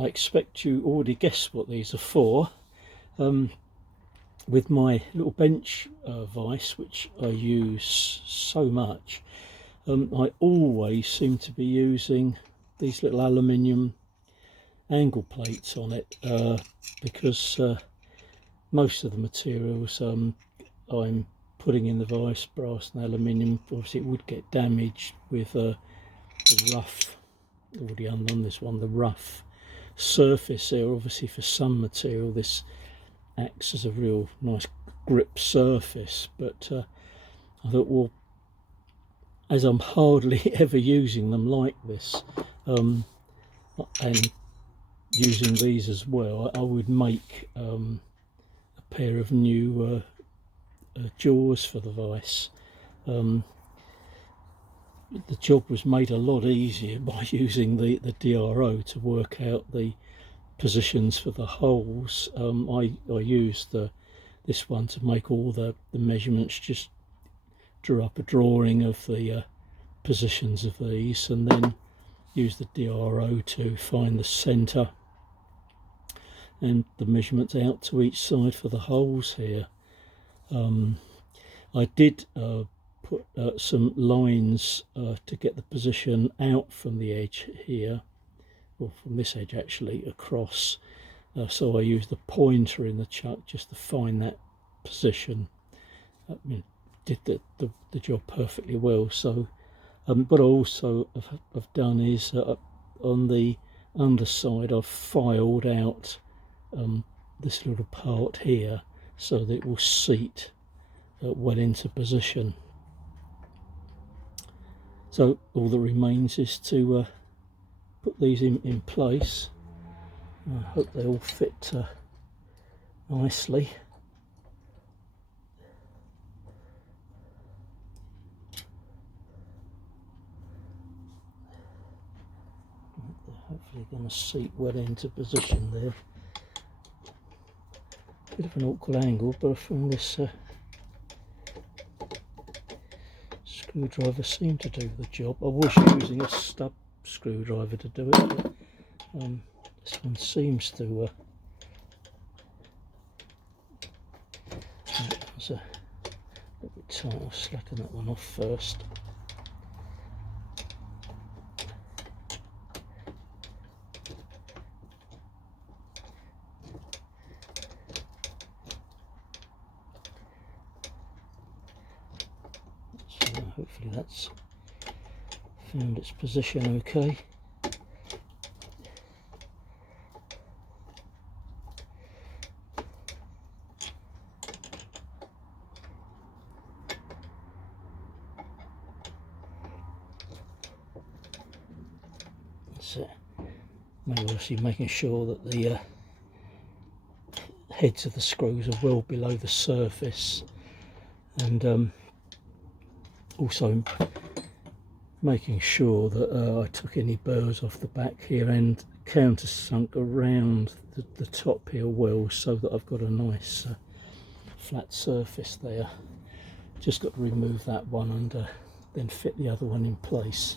I expect you already guessed what these are for. With my little bench vise, which I use so much, I always seem to be using these little aluminium angle plates on it, because most of the materials I'm putting in the vise, brass and aluminium, obviously it would get damaged with the rough, already undone this one, the rough surface there. Obviously for some material this acts as a real nice grip surface, but I thought, well, as I'm hardly ever using them like this, and using these as well, I would make a pair of new jaws for the vise. The job was made a lot easier by using the DRO to work out the positions for the holes. I used this one to make all the measurements, just drew up a drawing of the positions of these, and then use the DRO to find the centre and the measurements out to each side for the holes here. I did put some lines to get the position out from the edge here, or from this edge actually, across. So I used the pointer in the chuck just to find that position. I mean, did the job perfectly well. So what I also have done is on the underside I've filed out this little part here so that it will seat well into position. So all that remains is to put these in place. I hope they all fit nicely. They're hopefully going to seat well into position there. Bit of an awkward angle, but I found this screwdriver seemed to do the job. I was using a stub screwdriver to do it, but this one seems to it's a little bit tight. I'll slacken that one off first. So hopefully that's found its position okay. So obviously making sure that the heads of the screws are well below the surface, and also making sure that I took any burrs off the back here and countersunk around the top here well, so that I've got a nice flat surface there. Just got to remove that one and then fit the other one in place.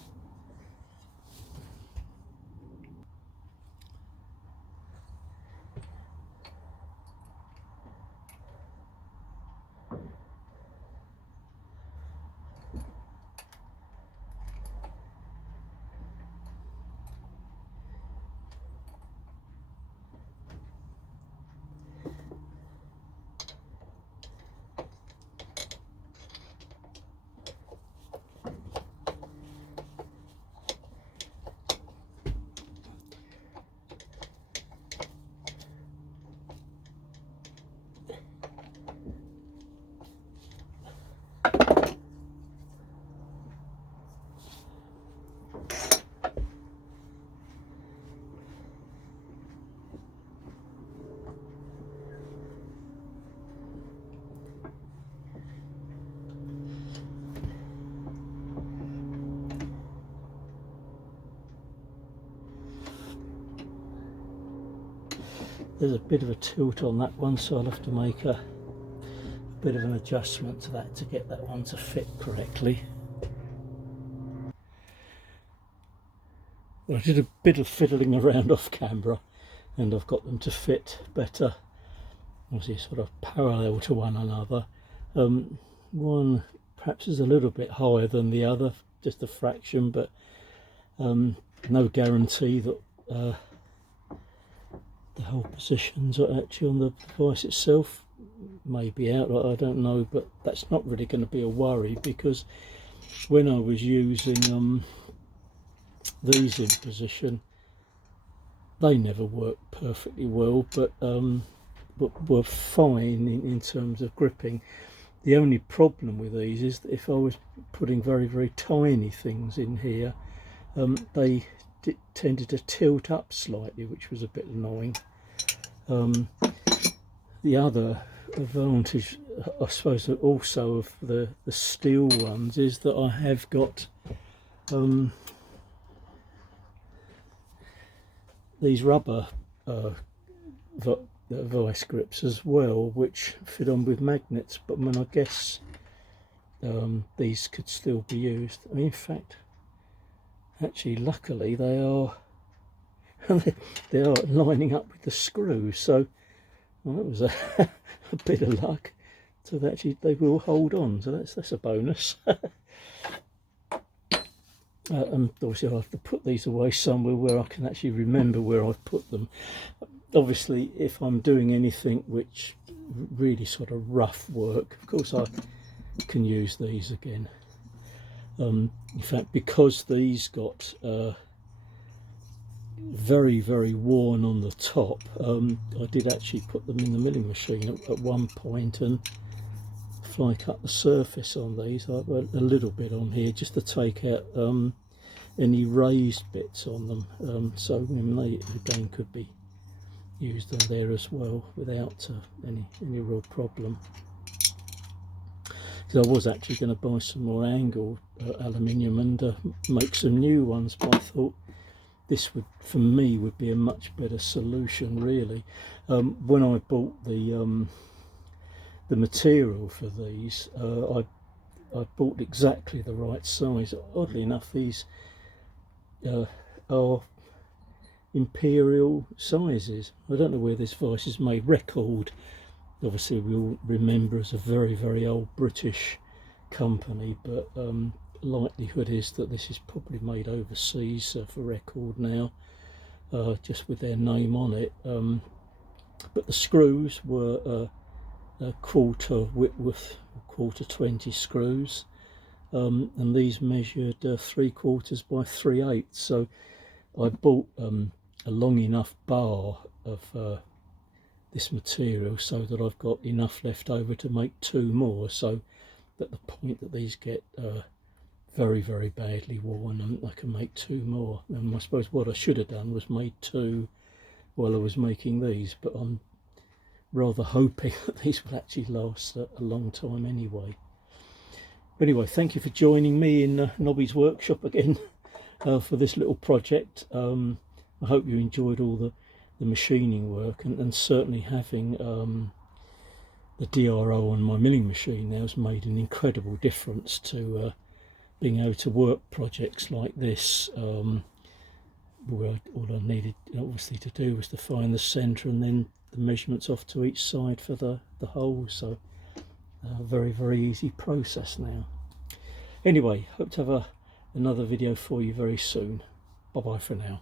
There's a bit of a tilt on that one, so I'll have to make a bit of an adjustment to that to get that one to fit correctly. Well, I did a bit of fiddling around off camera and I've got them to fit better, obviously sort of parallel to one another. One perhaps is a little bit higher than the other, just a fraction, but no guarantee that the hole positions are actually on the device itself. May be out, I don't know, but that's not really going to be a worry, because when I was using these in position, they never worked perfectly well, but were fine in terms of gripping. The only problem with these is that if I was putting very, very tiny things in here, they tended to tilt up slightly, which was a bit annoying. The other advantage, I suppose, also of the steel ones is that I have got these rubber vice grips as well, which fit on with magnets, but I guess these could still be used. I mean, in fact, actually, luckily they are they are lining up with the screws, so well, that was a bit of luck. So they will hold on, so that's a bonus. And obviously I'll have to put these away somewhere where I can actually remember where I've put them. Obviously, if I'm doing anything which really sort of rough work, of course I can use these again. In fact, because these got very, very worn on the top, I did actually put them in the milling machine at one point and fly cut the surface on these. I put a little bit on here just to take out any raised bits on them, so they again could be used on there as well without any real problem. Because I was actually going to buy some more angled aluminium and make some new ones, but I thought this would, for me, would be a much better solution, really. When I bought the material for these, I bought exactly the right size. Oddly enough, these are imperial sizes. I don't know where this vice is made. Record, obviously, we'll remember as a very, very old British company, but likelihood is that this is probably made overseas for Record now, just with their name on it. But the screws were a quarter Whitworth, quarter 20 screws, and these measured 3/4 by 3/8. So I bought a long enough bar of this material so that I've got enough left over to make two more, so at the point that these get very, very badly worn, and I can make two more. And I suppose what I should have done was made two while I was making these, but I'm rather hoping that these will actually last a long time anyway. Anyway, thank you for joining me in Nobby's workshop again for this little project. I hope you enjoyed all the machining work, and certainly having the DRO on my milling machine now has made an incredible difference to being able to work projects like this, where all I needed obviously to do was to find the centre and then the measurements off to each side for the hole. So very, very easy process now. Anyway, hope to have another video for you very soon. Bye bye for now.